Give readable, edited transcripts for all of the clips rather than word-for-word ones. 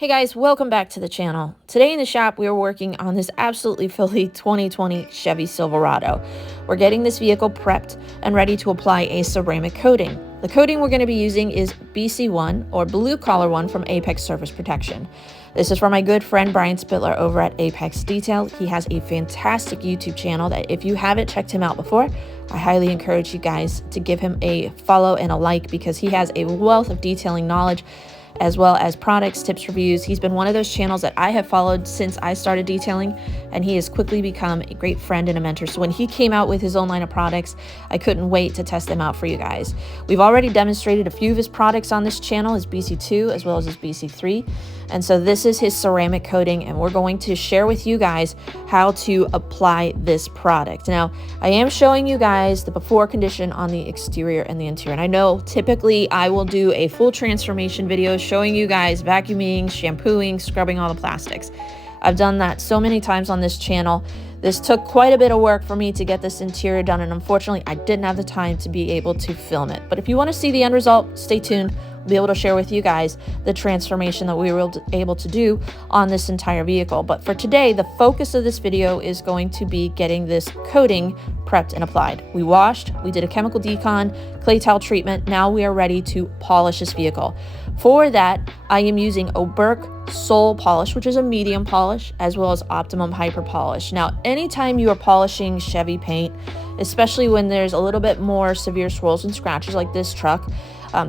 Hey guys, welcome back to the channel. Today in the shop, we are working on this absolutely filthy 2020 Chevy Silverado. We're getting this vehicle prepped and ready to apply a ceramic coating. The coating we're going to be using is BC1 or Blue Collar One from Apex Surface Protection. This is from my good friend Brian Spittler over at Apex Detail. He has a fantastic YouTube channel that if you haven't checked him out before, I highly encourage you guys to give him a follow and a like because he has a wealth of detailing knowledge as well as products, tips, reviews. He's been one of those channels that I have followed since I started detailing, and he has quickly become a great friend and a mentor. So when he came out with his own line of products, I couldn't wait to test them out for you guys. We've already demonstrated a few of his products on this channel, his BC2 as well as his BC3. And so this is his ceramic coating, and we're going to share with you guys how to apply this product. Now, I am showing you guys the before condition on the exterior and the interior. And I know typically I will do a full transformation video showing you guys vacuuming, shampooing, scrubbing all the plastics. I've done that so many times on this channel. This took quite a bit of work for me to get this interior done, and unfortunately I didn't have the time to be able to film it. But if you want to see the end result, stay tuned. Be able to share with you guys the transformation that we were able to do on this entire vehicle. But for today, the focus of this video is going to be getting this coating prepped and applied. We washed, we did a chemical decon, clay towel treatment. Now we are ready to polish this vehicle. For that, I am using Oberk Soul Polish, which is a medium polish, as well as Optimum Hyper Polish. Now, anytime you are polishing Chevy paint, especially when there's a little bit more severe swirls and scratches like this truck,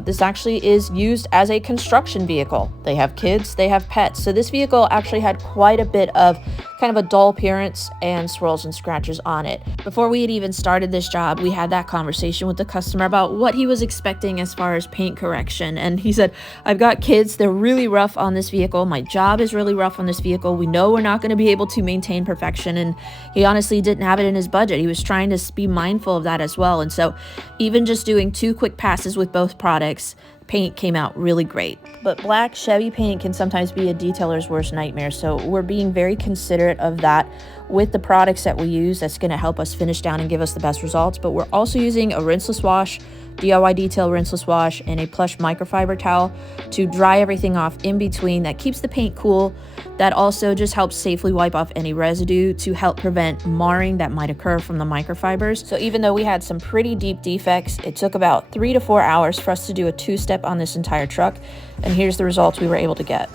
this actually is used as a construction vehicle. They have kids, they have pets. So this vehicle actually had quite a bit of kind of a dull appearance and swirls and scratches on it. Before we had even started this job, we had that conversation with the customer about what he was expecting as far as paint correction. And he said, I've got kids, they're really rough on this vehicle. My job is really rough on this vehicle. We know we're not going to be able to maintain perfection. And he honestly didn't have it in his budget. He was trying to be mindful of that as well. And so even just doing 2 quick passes with both products, paint came out really great. But black Chevy paint can sometimes be a detailer's worst nightmare, so we're being very considerate of that with the products that we use. That's going to help us finish down and give us the best results. But we're also using a rinseless wash, DIY Detail rinseless wash, and a plush microfiber towel to dry everything off in between. That keeps the paint cool. That also just helps safely wipe off any residue to help prevent marring that might occur from the microfibers. So even though we had some pretty deep defects, it took about 3 to 4 hours for us to do a 2-step on this entire truck. And here's the results we were able to get.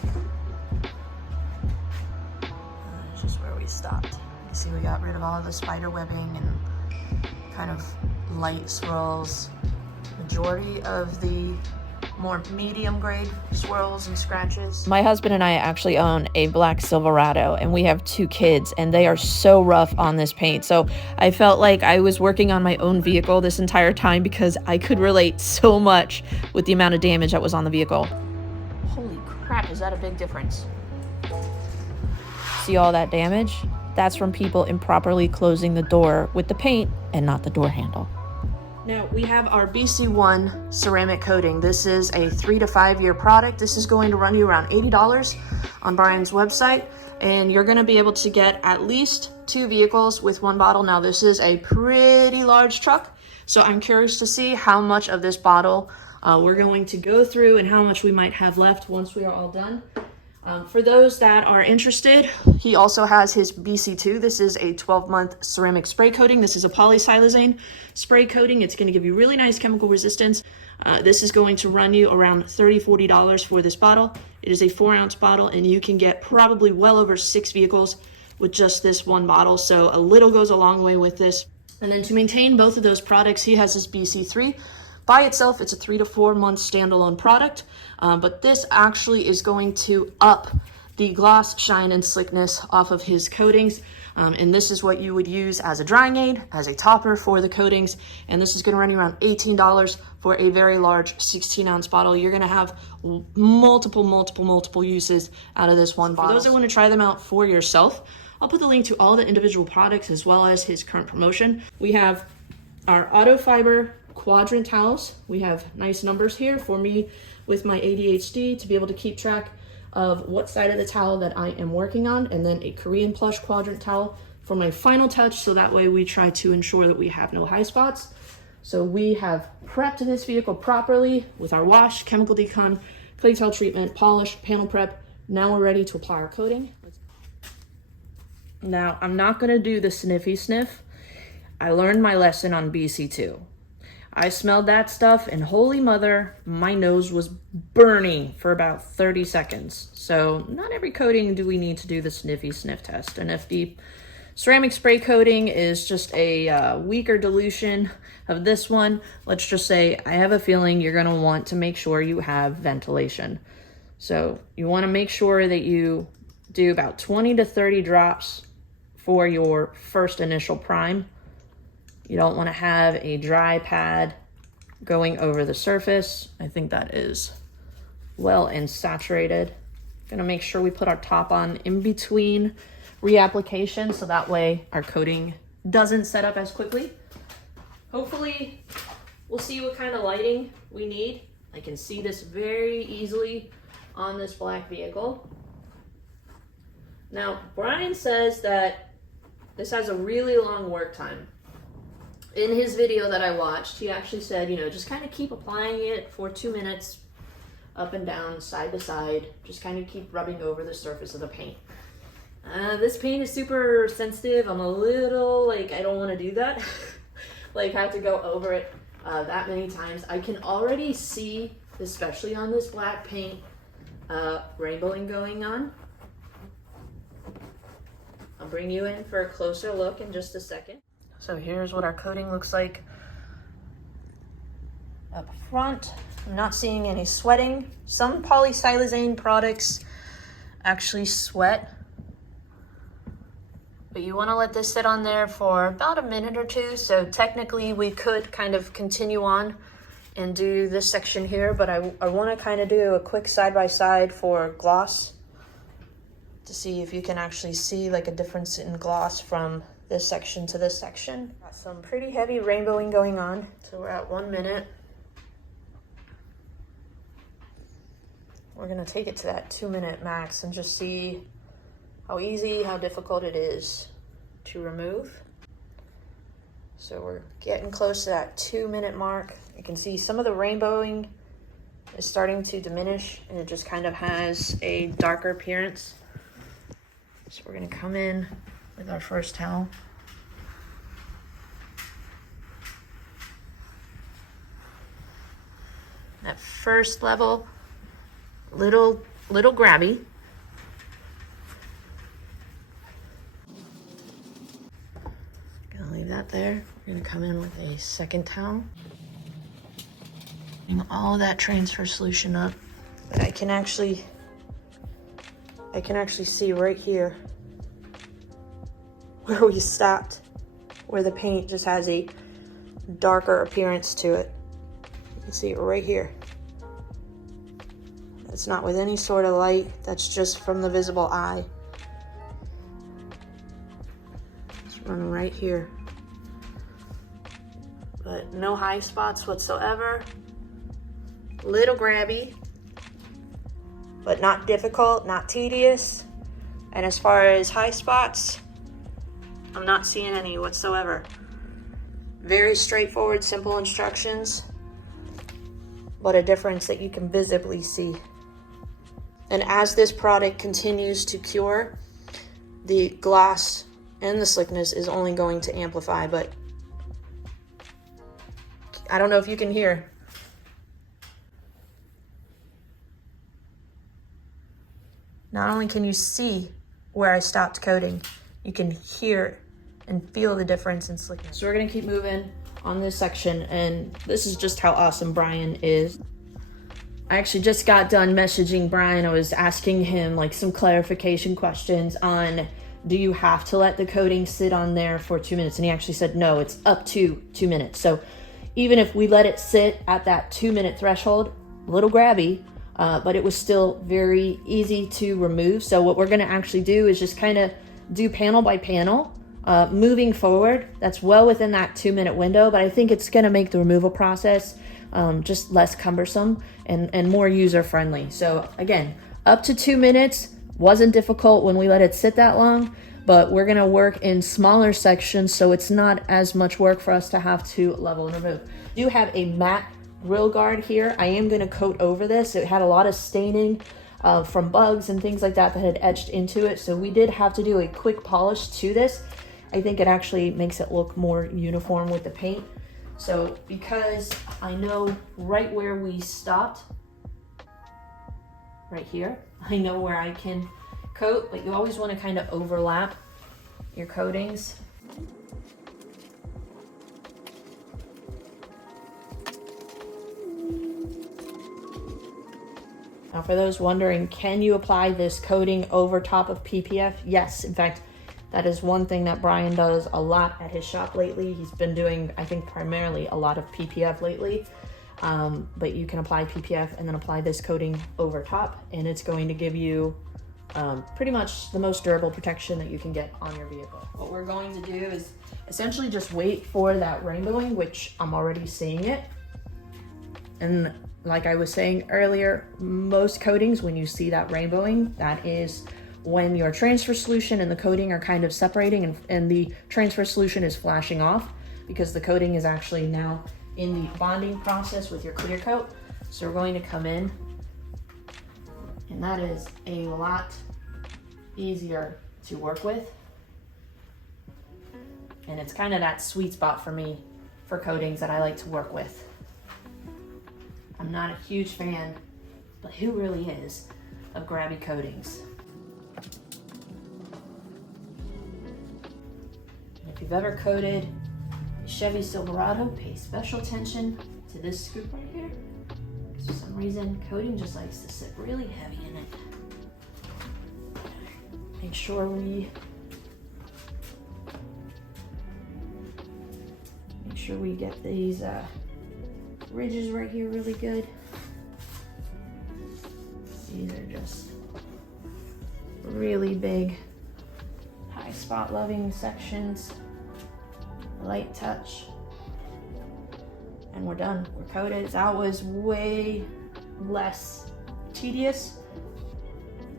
Just where we stopped. You see we got rid of all of the spider webbing and kind of light swirls. Majority of the more medium grade swirls and scratches. My husband and I actually own a black Silverado, and we have 2 kids, and they are so rough on this paint. So I felt like I was working on my own vehicle this entire time because I could relate so much with the amount of damage that was on the vehicle. Holy crap, is that a big difference? See all that damage? That's from people improperly closing the door with the paint and not the door handle. Now we have our BC1 ceramic coating. This is a 3 to 5 year product. This is going to run you around $80 on Brian's website, and you're going to be able to get at least 2 vehicles with 1 bottle. Now this is a pretty large truck, so I'm curious to see how much of this bottle we're going to go through and how much we might have left once we are all done. For those that are interested, he also has his BC2. This is a 12-month ceramic spray coating. This is a polysilazane spray coating. It's going to give you really nice chemical resistance. This is going to run you around $30–40 for this bottle. It is a 4-ounce bottle, and you can get probably well over 6 vehicles with just this 1 bottle. So a little goes a long way with this. And then to maintain both of those products, he has his BC3. By itself, it's a 3 to 4 month standalone product, but this actually is going to up the gloss, shine, and slickness off of his coatings. And this is what you would use as a drying aid, as a topper for the coatings. And this is going to run you around $18 for a very large 16-ounce bottle. You're going to have multiple uses out of this 1 bottle. For those that want to try them out for yourself, I'll put the link to all the individual products as well as his current promotion. We have our auto fiber quadrant towels. We have nice numbers here for me with my ADHD to be able to keep track of what side of the towel that I am working on, and then a Korean plush quadrant towel for my final touch, so that way we try to ensure that we have no high spots. So we have prepped this vehicle properly with our wash, chemical decon, clay towel treatment, polish, panel prep, Now we're ready to apply our coating. Now, I'm not gonna do the sniffy sniff. I learned my lesson on BC2. I smelled that stuff and holy mother, my nose was burning for about 30 seconds. So not every coating do we need to do the sniffy sniff test. And if the ceramic spray coating is just a weaker dilution of this one, let's just say, I have a feeling you're gonna want to make sure you have ventilation. So you wanna make sure that you do about 20 to 30 drops for your first initial prime. You don't wanna have a dry pad going over the surface. I think that is well and saturated. Gonna make sure we put our top on in between reapplication so that way our coating doesn't set up as quickly. Hopefully we'll see what kind of lighting we need. I can see this very easily on this black vehicle. Now, Brian says that this has a really long work time. In his video that I watched, he actually said, you know, just kind of keep applying it for 2 minutes, up and down, side to side, just kind of keep rubbing over the surface of the paint. This paint is super sensitive. I'm a little, like, I don't want to do that. Like, have to go over it that many times. I can already see, especially on this black paint, rainbowing going on. I'll bring you in for a closer look in just a second. So here's what our coating looks like up front. I'm not seeing any sweating. Some polysilazane products actually sweat, but you want to let this sit on there for about a minute or two. So technically we could kind of continue on and do this section here, but I want to kind of do a quick side-by-side for gloss to see if you can actually see like a difference in gloss from this section to this section. Got some pretty heavy rainbowing going on. So we're at 1 minute. We're gonna take it to that 2 minute max and just see how easy, how difficult it is to remove. So we're getting close to that 2 minute mark. You can see some of the rainbowing is starting to diminish and it just kind of has a darker appearance. So we're gonna come in with our first towel. That first level, little grabby. Gonna leave that there. We're gonna come in with a second towel. Bring all that transfer solution up, but I can actually see right here where we stopped, where the paint just has a darker appearance to it. You can see it right here. It's not with any sort of light, that's just from the visible eye. It's running right here. But no high spots whatsoever. Little grabby, but not difficult, not tedious. And as far as high spots, I'm not seeing any whatsoever. Very straightforward, simple instructions, but a difference that you can visibly see. And as this product continues to cure, the gloss and the slickness is only going to amplify, but I don't know if you can hear. Not only can you see where I stopped coating, you can hear and feel the difference in slickness. So we're gonna keep moving on this section, and this is just how awesome Brian is. I actually just got done messaging Brian. I was asking him like some clarification questions on, do you have to let the coating sit on there for 2 minutes? And he actually said, no, it's up to 2 minutes. So even if we let it sit at that 2 minute threshold, a little grabby, but it was still very easy to remove. So what we're gonna actually do is just kind of do panel by panel, moving forward. That's well within that 2 minute window, but I think it's gonna make the removal process just less cumbersome and more user friendly. So again, up to 2 minutes, wasn't difficult when we let it sit that long, but we're gonna work in smaller sections so it's not as much work for us to have to level and remove. I do have a matte grill guard here. I am gonna coat over this. It had a lot of staining from bugs and things like that had etched into it. So we did have to do a quick polish to this. I think it actually makes it look more uniform with the paint. So because I know right where we stopped, right here, I know where I can coat, but you always want to kind of overlap your coatings. Now for those wondering, can you apply this coating over top of PPF? Yes, in fact, that is one thing that Brian does a lot at his shop lately. He's been doing, I think, primarily a lot of PPF lately. But you can apply PPF and then apply this coating over top, and it's going to give you pretty much the most durable protection that you can get on your vehicle. What we're going to do is essentially just wait for that rainbowing, which I'm already seeing it. And like I was saying earlier, most coatings, when you see that rainbowing, that is when your transfer solution and the coating are kind of separating, and the transfer solution is flashing off because the coating is actually now in the bonding process with your clear coat. So we're going to come in, and that is a lot easier to work with. And it's kind of that sweet spot for me for coatings that I like to work with. I'm not a huge fan, but who really is, of grabby coatings? And if you've ever coated a Chevy Silverado, pay special attention to this scoop right here. For some reason, coating just likes to sit really heavy in it. Make sure we get these ridges right here really good. These are just really big, high spot loving sections. Light touch, and we're done. We're coated. That was way less tedious.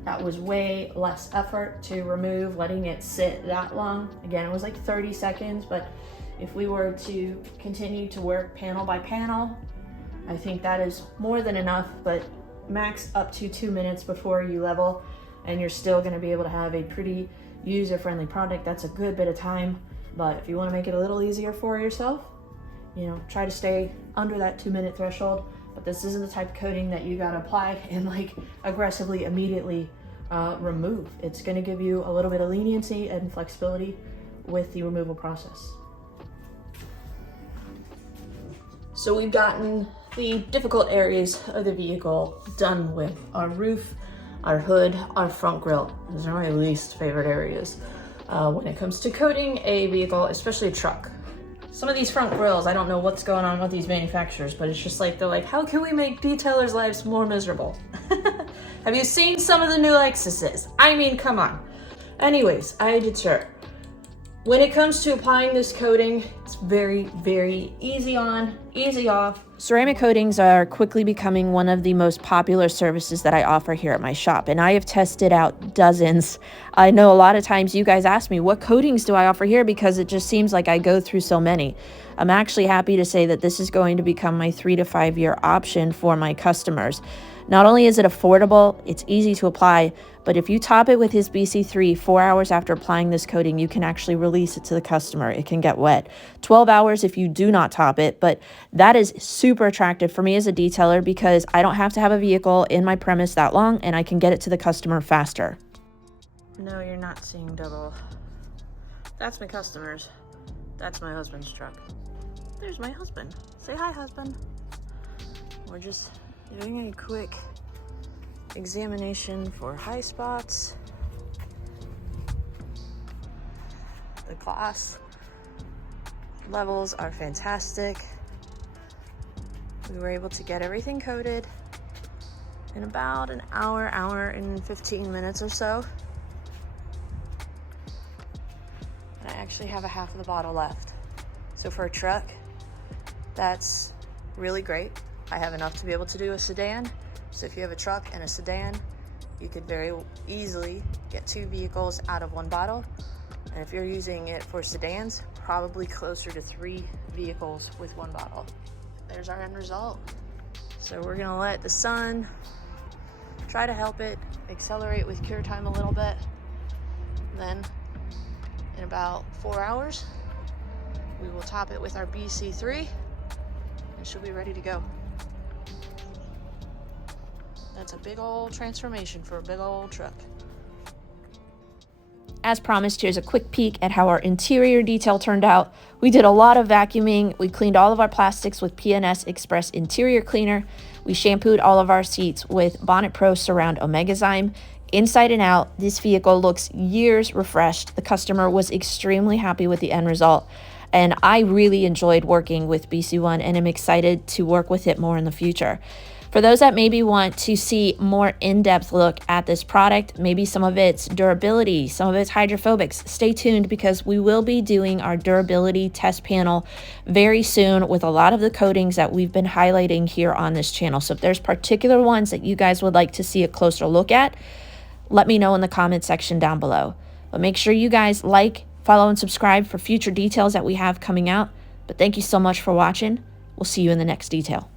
That was way less effort to remove, letting it sit that long. Again, it was like 30 seconds, but if we were to continue to work panel by panel, I think that is more than enough, but max up to 2 minutes before you level, and you're still gonna be able to have a pretty user-friendly product. That's a good bit of time, but if you wanna make it a little easier for yourself, you know, try to stay under that 2-minute threshold. But this isn't the type of coating that you gotta apply and like aggressively immediately remove. It's gonna give you a little bit of leniency and flexibility with the removal process. So we've gotten the difficult areas of the vehicle done with. Our roof, our hood, our front grille. Those are my least favorite areas when it comes to coating a vehicle, especially a truck. Some of these front grills, I don't know what's going on with these manufacturers, but it's just like, they're like, how can we make detailers' lives more miserable? Have you seen some of the new Lexuses? I mean, come on. Anyways, I deter. When it comes to applying this coating, it's very, very easy on, easy off. Ceramic coatings are quickly becoming one of the most popular services that I offer here at my shop, and I have tested out dozens. I know a lot of times you guys ask me, what coatings do I offer here? Because it just seems like I go through so many. I'm actually happy to say that this is going to become my 3 to 5 year option for my customers. Not only is it affordable, it's easy to apply, but if you top it with his BC3 4 hours after applying this coating, you can actually release it to the customer. It can get wet. 12 hours if you do not top it, but that is super attractive for me as a detailer because I don't have to have a vehicle in my premise that long, and I can get it to the customer faster. No, you're not seeing double. That's my customers. That's my husband's truck. There's my husband. Say hi, husband. We're just doing a quick examination for high spots. The glass levels are fantastic. We were able to get everything coated in about an hour and 15 minutes or so. And I actually have a half of the bottle left. So for a truck, that's really great. I have enough to be able to do a sedan. So if you have a truck and a sedan, you could very easily get 2 vehicles out of 1 bottle. And if you're using it for sedans, probably closer to 3 vehicles with 1 bottle. There's our end result. So we're gonna let the sun try to help it accelerate with cure time a little bit. Then in about 4 hours, we will top it with our BC3 and she'll be ready to go. That's a big old transformation for a big old truck. As promised, here's a quick peek at how our interior detail turned out. We did a lot of vacuuming. We cleaned all of our plastics with P&S Express Interior Cleaner. We shampooed all of our seats with Bonnet Pro Surround Omegazyme. Inside and out, this vehicle looks years refreshed. The customer was extremely happy with the end result. And I really enjoyed working with BC1 and am excited to work with it more in the future. For those that maybe want to see more in-depth look at this product, maybe some of its durability, some of its hydrophobics, stay tuned because we will be doing our durability test panel very soon with a lot of the coatings that we've been highlighting here on this channel. So if there's particular ones that you guys would like to see a closer look at, let me know in the comment section down below. But make sure you guys like, follow, and subscribe for future details that we have coming out. But thank you so much for watching. We'll see you in the next detail.